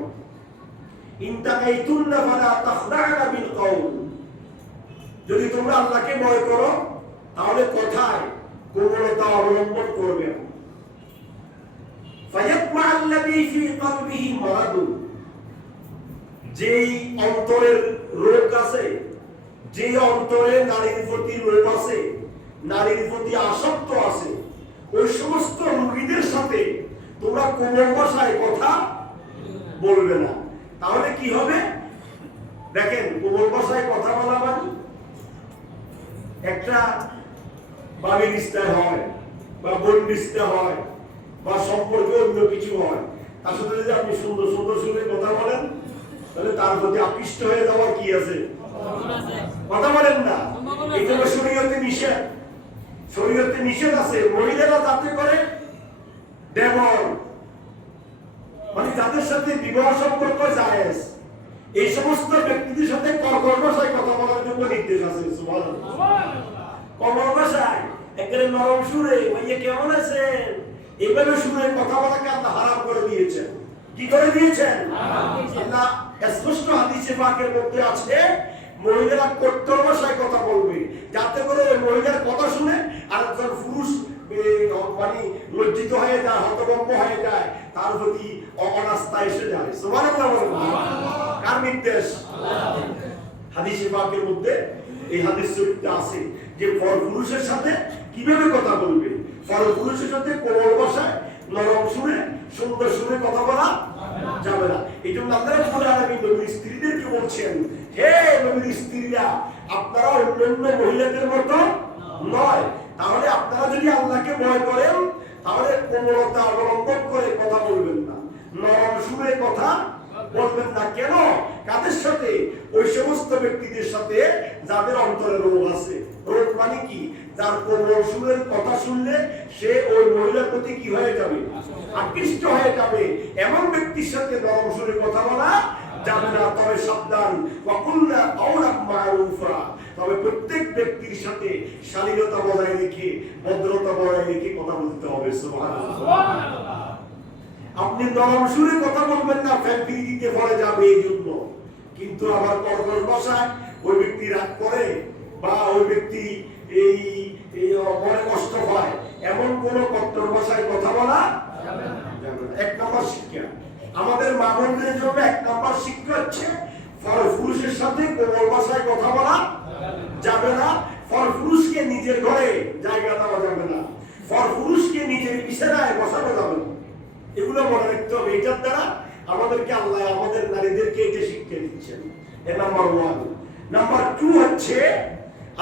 ইনতাকাইতুন্না ফালা তাখদা'না বিল কওল, যদি তোমরা আল্লাহকে ভয় করো তাহলে কথায় কোমলতা অবলম্বন করবে। ফায়াতমা আল্লাযী ফী কলবিহি মারাদুন, যেই অন্তরের রোগ আছে, যে অন্তরে নারীর প্রতি লোভ আছে, নারীর প্রতি আসক্ত আছে, ওই সমস্ত রোগীদের সাথে তোমরা কোমল ভাষায় কথা বলবে না। তাহলে কি হবে? দেখেন, কোমল ভাষায় কথা বলা মানে একটা বাড়ির রিশতা হয় বা বোন রিশতা হয় বা সম্পর্কে অন্য কিছু হয়, তার সাথে যদি আপনি সুন্দর সুন্দর সুরে কথা বলেন তাহলে তার প্রতি আকৃষ্ট হয়ে যাওয়ার কি আছে? কথা বলেন না? এই জন্য শরীয়তে নিষেধ, শরীয়তে নিষেধ আছে মহিলারা যাতে করে দেবর, মানে যাদের সাথে বিবাহ সম্পর্ক জায়েজ, এই সমস্ত ব্যক্তিদের সাথে কর্কশ ভাষায় কথা বলার জন্য নির্দেশ আছে। সুবহানাল্লাহ। কর্কশ ভাষায় একেবারে নরম সুরে, ভাইয়া কেমন আছেন, এইভাবে সুরে কথা বলাকে আল্লাহ হারাম করে দিয়েছেন। কি করে দিয়েছেন? আল্লাহ স্পষ্ট হাদিসে পাকের মধ্যে আছে মহিলারা কঠোর ভাষায় কথা বলবে, যাতে করে ওই মহিলার কথা শুনে আরেকজন পুরুষ মানে লজ্জিত হয়ে যায়, হতভম্ব হয়ে যায়, তার প্রতি অনাস্থা এসে যায়। সুবহানাল্লাহ। কার নির্দেশ? হাদিসে পাকের মধ্যে এই হাদিস শরীফটা আছে যে পরপুরুষের সাথে কিভাবে কথা বলবে, পরপুরুষের সাথে কোমল ভাষায় নরম সুরে সুন্দর সুরে কথা বলা যাবে না। এই জন্য আল্লাহ রাব্বুল আলামিন নবীর স্ত্রীদেরকে বলছেন হে নবীর স্ত্রীরা, আপনারা অন্যান্য মহিলাদের মতো নয়। তাহলে আপনারা যদি আল্লাহকে ভয় করেন তাহলে কোমলতা অবলম্বন করে কথা বলবেন না, নরম সুরে কথা বলবেন না। কেন? কাদের সাথে? ওই সমস্ত ব্যক্তিদের সাথে যাদের অন্তরে রোগ আছে। রোগ মানে কি? যার কোমল সুরের কথা শুনলে সে ওই মহিলার প্রতি কি হয়ে যাবে? আকৃষ্ট হয়ে যাবে। এমন ব্যক্তির সাথে নরম সুরে কথা বলা যাবে না। তবে সাবধান, ওয়াকুল্লা কাওলান মা'রুফা, তবে প্রত্যেক ব্যক্তির সাথে শালীনতা বজায় রেখে, ভদ্রতা বজায় রেখে কথা বলতে হবে। সুবহানাল্লাহ। আপনি নরম সুরে কথা বলবেন না, ফ্যাক্টরি দিতে পড়ে যাবে এই জন্য। কিন্তু আমার কর্কশ ভাষায় ওই ব্যক্তি রাগ করে বা ওই ব্যক্তি এই মনে কষ্ট হয়, এমন কোন কট্টর ভাষায় কথা বলা যাবে না। এক নম্বর শিক্ষা আমাদের মা বোনদের জন্য, এক নম্বর শিক্ষা হচ্ছে পুরুষের সাথে কোমল ভাষায় কথা বলা যাবে না। পুরুষকে নিজের ঘরে জায়গা দেওয়া যাবে না, পুরুষকে নিজের বিছানায় বসানো যাবে না। এগুলো মনে রাখতে হবে। এটার দ্বারা আমাদেরকে আল্লাহ আমাদের নারীদেরকে এটা শিক্ষা দিচ্ছেন। এ নাম্বার 1। নাম্বার 2 হচ্ছে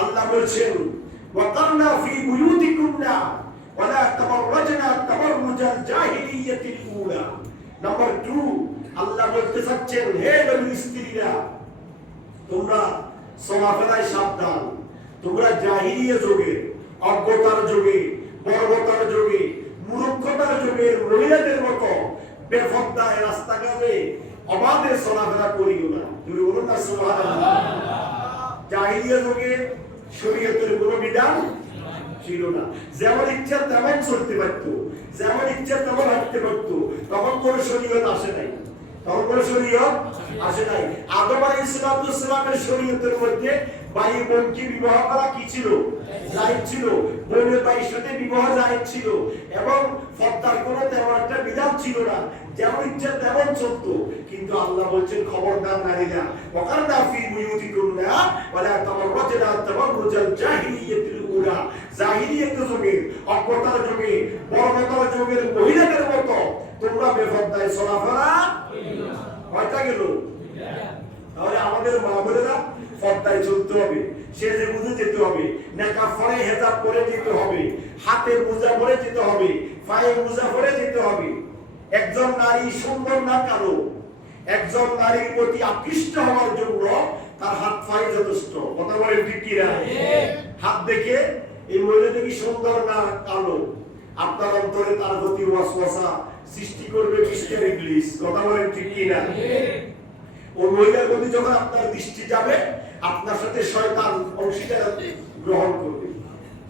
আল্লাহ বলছেন ওয়াকারনা ফি বুয়ুতিকুন্না ওয়ালা তাবাররাজনা তাবাররুজাল জাহিলিয়াতিল উলা। নাম্বার 2 আল্লাহ বলতে চাচ্ছেন, হে নবীর স্ত্রীরা, তোমরা চলাফেরায় সাবধান। তোমরা জাহিলিয়া যুগে, অজ্ঞতার যুগে, বর্বরতার যুগে, মূর্খতার যুগে মহিলাদের মতো বেফরদায় রাস্তাঘাটে অবাধে চলাফেরা করিও না। তুমি বলুন না সুবহানাল্লাহ। জাহিলিয়া যুগে শরীয়তের কোনো বিধান ছিল না, যেমন ইচ্ছা তেমন চলতে পারতো, যেমন ইচ্ছা তেমন হাঁটতে পারতো। তখন কোনো শরীয়ত আসে নাই, তখন কোনো শরীয়ত আসে নাই। আদম আলাইহিস সালামের শরীয়তের মধ্যে ভাই বোনকে বিবাহ করা কি ছিল? জায়েজ ছিল। বোনের ভাইয়ের সাথে বিবাহ জায়েজ ছিল এবং পর্দার কোনো তেমন একটা বিধান ছিল না, যেমন ইচ্ছা তেমন চলতো। কিন্তু আল্লাহ বলছেন, খবরদার নারীরা, ওয়াকারনা ফি বুয়ুতিকুন্না ওয়ালা তাবাররাজনা তাবাররুজাল জাহিলিয়াতিল উলা। জাহিলিয়াত যুগে, অজ্ঞতার যুগে, বর্বরতার যুগের মহিলাদের মতো তোমরা বেফরদায় চলাফেরা করিও না। কয়টা গেল? তাহলে আমাদের মা বোনেরা পর্দায় চলতে হবে, সেজে বুঝে যেতে হবে, নেকাব পরে হেজাব পরে যেতে হবে, হাতে মোজা পরে যেতে হবে, পায়ে মোজা পরে যেতে হবে। একজন নারী সুন্দর না কালো, একজন নারীর প্রতি আকৃষ্ট হওয়ার জন্য তার হাত পায়ে যথেষ্ট। কথা বলেন ঠিক কি না? হাত দেখে এই মহিলাটা কি সুন্দর না কালো, আপনার অন্তরে তার প্রতি ওয়াসওয়াসা সৃষ্টি করবে মিস্টার ইবলিস। কথা বলেন ঠিক কি না? ওই মহিলার প্রতি যখন আপনার দৃষ্টি যাবে, আপনার সাথে শয়তান অংশীদার গ্রহণ করবে।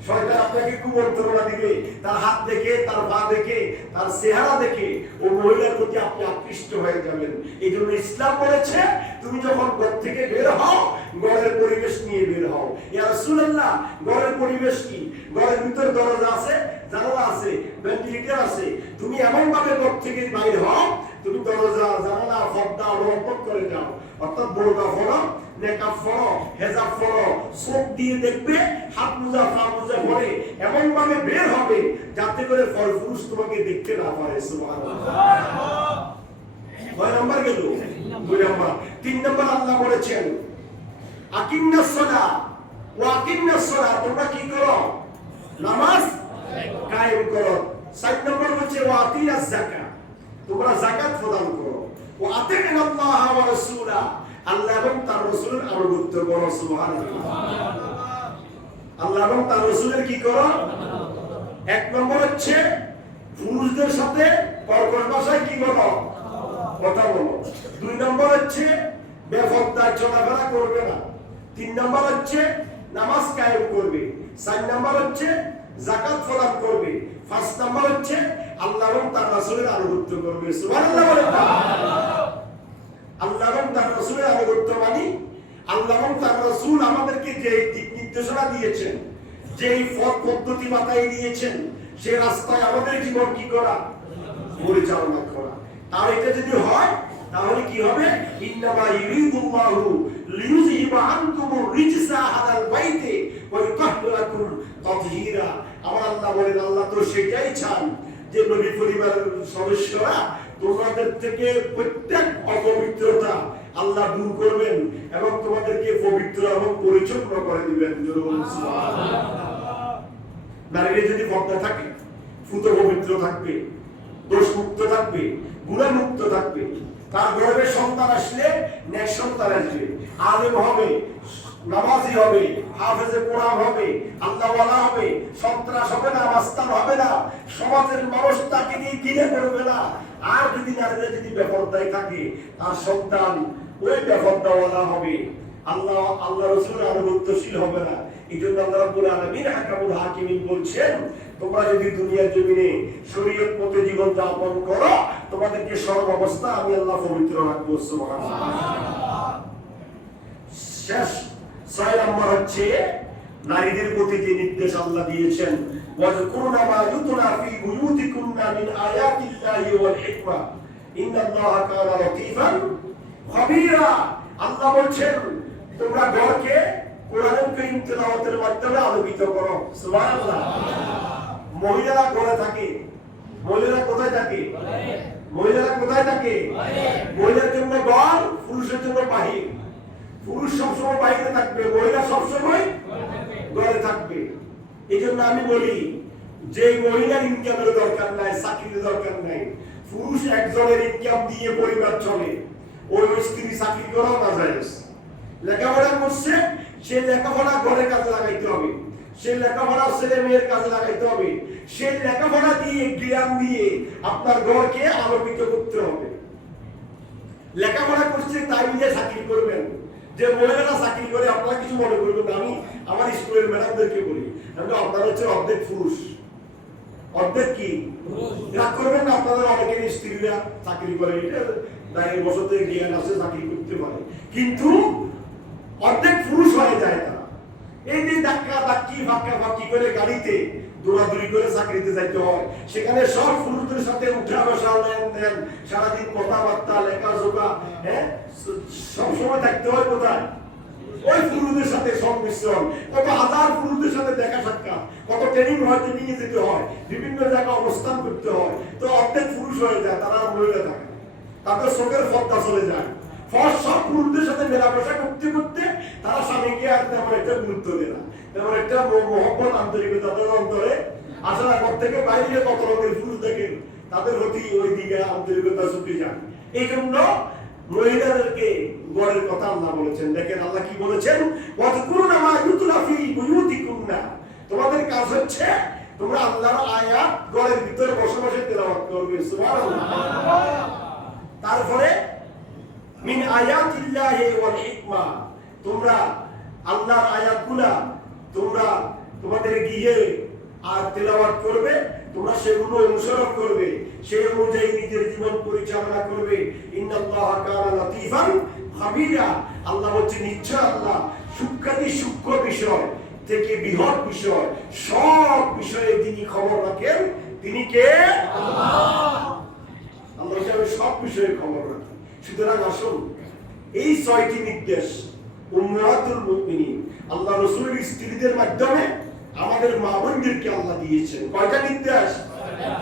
শয়তান আপনাকে কুমন্ত্রণা দিবে, তার হাত দেখে, তার পা দেখে, তার চেহারা দেখে ওই মহিলার প্রতি আপনি আকৃষ্ট হয়ে যাবেন। এই জন্য ইসলাম বলেছে, তুমি যখন ঘর থেকে বের হও, ঘরের পরিবেশ নিয়ে বের হও। ইয়া রাসূলুল্লাহ, ঘরের পরিবেশ কি? ঘরের ভিতর দরজা আছে, জানালা আছে, ভেন্টিলেটর আছে। তুমি এমন ভাবে ঘর থেকে বাইরে হও, তুমি দরজা, জানালা, পর্দা অবলম্বন করে যাও। অর্থাৎ বোরকা পরো, নেকাব পরো, হেজাব পরো, চোখ দিয়ে দেখবে, হাত মোজা, পা মোজা পরে এমন ভাবে বের হবে যাতে করে পুরুষ তোমাকে দেখতে না পারে। সুবহানাল্লাহ। কয় নাম্বার গেল? 2 নাম্বার। 3 নাম্বার আল্লাহ বলেছেন, আকিমনাস সালাহ ওয়া আকিমনাস সালাহ, তোমরা কি করো? নামাজ কায়েম করো। 4 নম্বর হচ্ছে ওয়া আতিনাস যাকাত, তোমরা যাকাত প্রদান করো। ওয়া আতিনাল্লাহ ওয়া রাসূলা, আল্লাহ এবং তার রাসূলের আনুগত্য করো। সুবহানাল্লাহ। আল্লাহ এবং তার রাসূলের কি করো? 1 নম্বর হচ্ছে পুরুষদের সাথে কর্কশ ভাষায় কি বলো? কথা বলো। 2 নম্বর হচ্ছে বেফরদায় চলাফেরা করবে না। 3 নম্বর হচ্ছে নামাজ কায়েম করবে। 4 নম্বর হচ্ছে যাকাত প্রদান করবে। 5 নম্বর হচ্ছে আল্লাহ এবং তার রাসূলের আনুগত্য করবে। সুবহানাল্লাহ বলেন না? আল্লাহ এবং তার রাসূলের আনুগত্য মানে আল্লাহ এবং তার রাসূল আমাদেরকে যে দিক নির্দেশনা দিয়েছেন, যে পথ পদ্ধতি বাতাই দিয়েছেন, সেই রাস্তায় আমাদের জীবন কি করা? পরিচালনা করা। আর এটা যদি হয় তাহলে কি হবে? ইন্নামা ইউরিদুল্লাহু লিইউযহিবা আনকুমুর রিজসা আলাল বাইতি ওয়া ইউতাহহিরাকুম তাতহীরা। আমার আল্লাহ বলেন, আল্লাহ তো সেটাই চান যে নবী পরিবারের সদস্যরা তোমাদের থেকে প্রত্যেক অপবিত্রতা আল্লাহ দূর করবেন এবং তোমাদেরকে পবিত্র এবং পরিচ্ছন্ন করে দিবেন। সুবহানাল্লাহ। নারীরা যদি পর্দা থাকে, ফুত পবিত্র থাকবে, দোষ মুক্ত থাকবে, গুনাহ মুক্ত থাকবে। তার গর্ভে সন্তান আসলে নেক সন্তান আসবে, আলেম হবে, নামাজি হবে, হাফেজে কোরআন হবে, আল্লাহওয়ালা হবে, সন্ত্রাস হবে না, মাস্তান হবে না, সমাজের মানুষ তাকে নিয়ে ঘৃণা করবে না। আর যদি নারীরা যদি বেপরদায় থাকে, তার সন্তান ওই বেপরদাওয়ালা হবে, আল্লাহ রাসূলের আনুগত্যশীল হবে না। এই জন্য আল্লাহ রাব্বুল আলামিন হাকামুল হাকিমিন বলছেন, তোমরা যদি দুনিয়ার জমিনে শরীয়ত মতে জীবন যাপন করো, তোমাদেরকে সর্বাবস্থা আমি আল্লাহ পবিত্র রাখবো। সুবহানাল্লাহ। শেষ 6 নম্বর হচ্ছে নারীদের প্রতি যে নির্দেশ আল্লাহ দিয়েছেন, ওয়াজকুরনা মা ইউতলা ফি বুয়ুতিকুন্না মিন আয়াতিল্লাহি ওয়াল হিকমা ইন্নাল্লাহা কানা লাতীফান খাবীরা। আল্লাহ বলছেন তোমরা ঘরকে কোরআনুল কারীম তেলাওয়াতের মাধ্যমে আলোকিত করো। সুবহানাল্লাহ। মহিলারা ঘরে থাকে, মহিলারা কোথায় থাকে? মহিলারা কোথায় থাকে? মহিলার জন্য ঘর, পুরুষের জন্য বাহির। পুরুষ সবসময় বাইরে থাকবে, মহিলা সবসময় ঘরে থাকবে। এই জন্য আমি বলি যে মহিলার ইনকামের দরকার নাই, চাকরির দরকার নাই, পুরুষ একজনের ইনকাম দিয়ে পরিবার চলে, ওই স্ত্রী চাকরি করাও না যায়। লেখাপড়া করছে, সে লেখাপড়া ঘরে কাজে লাগাইতে হবে, সে লেখাপড়া ছেলে মেয়ের কাজে লাগাইতে হবে, সে লেখাপড়া দিয়ে জ্ঞান দিয়ে আপনার ঘরকে আলোকিত করতে হবে। লেখাপড়া করছে তাই নিয়ে চাকরি করবেন। যে মহিলারা চাকরি করে আপনারা কিছু মনে করবেন না, আমি আমার স্কুলের ম্যাডামদেরকে বলি, আপনারা হচ্ছে অর্ধেক পুরুষ, অর্ধেক কি রাগ করবেন না। আপনাদের অনেকের স্ত্রীরা চাকরি করে, এটা দায়ের বছর জ্ঞান আছে, চাকরি করতে পারে, কিন্তু অর্ধেক পুরুষ হয়ে যায় তারা। এই যে ধাক্কা ধাক্কি ফাঁকা ফাঁকি করে গাড়িতে দৌড়াদৌড়ি করে চাকরিতে যাইতে হয়, সেখানে সব পুরুষদের সাথে উঠা বসা, লেনদেন, সারাদিন কথাবার্তা, লেখাজোখা, সবসময় থাকতে হয় কোথায়? ওই পুরুষদের সাথে সংমিশ্রণ। কত হাজার পুরুষদের সাথে দেখা সাক্ষাৎ, কত ট্রেনিং হয়, ট্রেনিংয়ে যেতে হয়, বিভিন্ন জায়গায় অবস্থান করতে হয়। তো অর্ধেক পুরুষ হয়ে যায়, তারা মহিলা থাকে, তাদের চোখের পর্দা চলে যায়। সব পুরুষদের সাথে মেলামেশা করতে করতে তারা স্বামীকে আর তেমন একটা গুরুত্ব দেয় না, তেমন একটা মহব্বত আন্তরিকতা তাদের অন্তরে আসলে ঘর থেকে বাইরে কত রকমের পুরুষ দেখেন, তাদের প্রতি ওই দিকে আন্তরিকতা ছুটে যায়। এই জন্য মহিলাদেরকে ঘরের কথা আল্লাহ বলেছেন। দেখেন আল্লাহ কি বলেছেন, ওয়াজকুরনা মা ইউতলা ফি বুয়ুতিকুন্না। তোমাদের কাজ হচ্ছে তোমরা আল্লাহর আয়াত ঘরের ভিতরে বসে বসে তেলাওয়াত করবে। সুবহানাল্লাহ। তারপরে মিন আয়াতিল্লাহি ওয়াল হিকমা, তোমরা আল্লাহর আয়াতগুলা তোমরা তোমাদের গৃহে আর তেলাওয়াত করবে, তোমরা সেগুলো অনুসরণ করবে, সেই অনুযায়ী নিজের জীবন পরিচালনা করবে। ইন্নাল্লাহা কানা লাতীফান খাবীরা। আল্লাহ হচ্ছে নিশ্চয় আল্লাহ সূক্ষ্মাতি সূক্ষ্ম বিষয় থেকে বৃহৎ বিষয় সব বিষয়ে যিনি খবর রাখেন, তিনি কে? আল্লাহ। আল্লাহ সব বিষয়ে খবর রাখেন। সুতরাং আসুন এই 6টি নির্দেশ উম্মাহাতুল মুমিনিন আল্লাহ রাসূলের স্ত্রীদের মাধ্যমে আমাদের মা বোনদেরকে আল্লাহ দিয়েছেন। কয়টা নির্দেশ?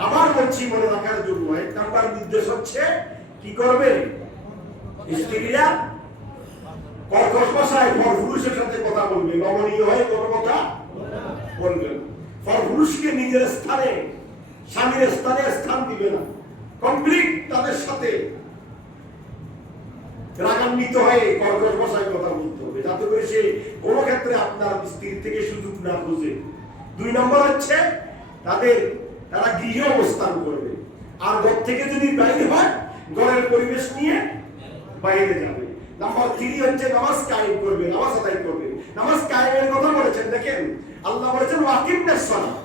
আবার বলছি মনে রাখার জন্য। 1 নাম্বার নির্দেশ হচ্ছে কি করবে? স্ত্রীরা কর্কশ ভাষায় পরপুরুষের সাথে কথা বলবে, নমনীয় হয়ে কোনো কথা বলবেন। পরপুরুষকে নিজের স্থানে, স্বামীর স্থানে স্থান দিবে না, কমপ্লিট তাদের সাথে রাগান্বিত হয়ে কর্কশ ভাষায় কথা বলতে হবে, যাতে করে সে কোনো ক্ষেত্রে আপনার স্ত্রীর থেকে সুযোগ না খুঁজে। 2 নম্বর হচ্ছে তারা গৃহে অবস্থান করবে, আর ঘর থেকে যদি বাইরে হয় ঘরের পরিবেশ নিয়ে বাইরে যাবে। নাম্বার 3 হচ্ছে নামাজ কায়েম করবে, নামাজ আদায় করবে। নামাজ কায়েমের কথা বলেছেন, দেখেন আল্লাহ বলেছেন ওয়াকিমনাস সালাত।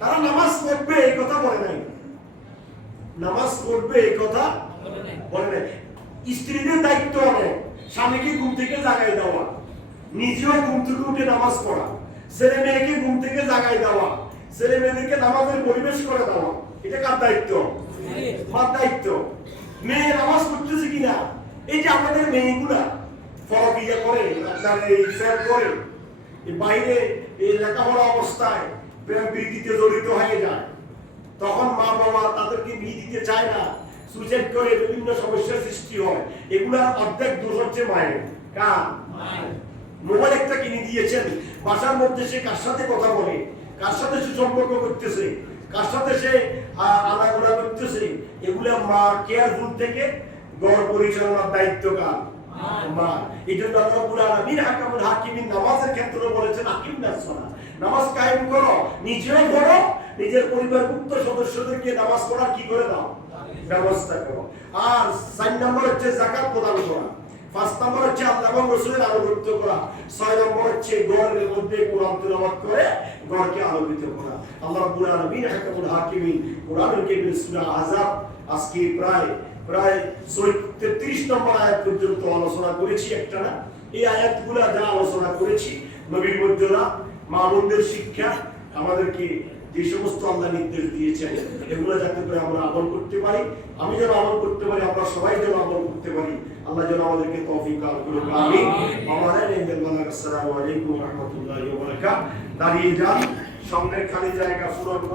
তারা নামাজ পড়বে এই কথা বলে নাই, নামাজ পড়বে এই কথা বলে নাই। স্ত্রীদের দায়িত্ব অনেক, স্বামীকে ঘুম থেকে জাগাই দেওয়া, নিজেও ঘুম থেকে উঠে নামাজ পড়া, ছেলে মেয়েকে ঘুম থেকে জাগাই দেওয়া, ছেলে মেয়েদেরকে নামাজের পরিবেশ করে দেওয়া। এটা কার দায়িত্ব? মার দায়িত্ব। মেয়ে নামাজ পড়তেছে কিনা, এই যে আমাদের মেয়েগুলা ফরকিয়া করে, আপনার এই ফের করে, বাইরে এই লেখাপড়া অবস্থায় প্রেম প্রীতিতে জড়িত হয়ে যায়, তখন মা বাবা তাদেরকে বিয়ে দিতে চায় না, সুইসাইড করে, বিভিন্ন সমস্যার সৃষ্টি হয়। এগুলার অর্ধেক দোষ হচ্ছে মায়ের। কার? মোবাইল একটা কিনে দিয়েছেন, বাসার মধ্যে সে কার সাথে কথা বলে, কার সাথে সে সম্পর্ক করতেছে, কার সাথে সে আলাদা করতেছে, এগুলা মা কেয়ারফুল থেকে ঘর পরিচালনার দায়িত্ব কার? মা। এই জন্য আল্লাহ রাব্বুল আলামিন হাকামুল হাকিমিন নামাজের ক্ষেত্রে বলেছেন আকিমনাস সালাত, নামাজ কায়েম করো, নিজেও পড়ো, নিজের পরিবারভুক্ত সদস্যদেরকে নামাজ পড়ার কি করে দাও, ব্যবস্থা করো। আর 4 নম্বর হচ্ছে যাকাত প্রদান করা। পাঁচ নম্বর হচ্ছে আল্লাহ এবং রাসূলের আনুগত্য করা, ছয় নম্বর হচ্ছে ঘরের মধ্যে কোরআন তেলাওয়াত করে ঘরকে আলোকিত করা। আল্লাহ রাব্বুল আলামিন হাকামুল হাকিমিন কোরআনুল কারীম সূরা আহজাব আজকে প্রায় 33 নম্বর আয়াত পর্যন্ত আলোচনা করেছি। একটা না, এই আয়াতগুলো যা আলোচনা করেছি নবীর মর্যাদা, মা বোনদের শিক্ষা, আমাদেরকে যে সমস্ত আল্লাহ নির্দেশ দিয়েছেন এগুলো যাতে করে আমরা আমল করতে পারি, আমি যেন আমল করতে পারি, আমরা সবাই যেন আমল করতে পারি, আল্লাহ যেন আমাদেরকে তৌফিক দান করুন। আমিন। আসসালামু আলাইকুম ওয়া রাহমাতুল্লাহি ওয়া বারাকাতুহু। দাঁড়িয়ে যান, সামনের খালি জায়গা পূরণ করুন।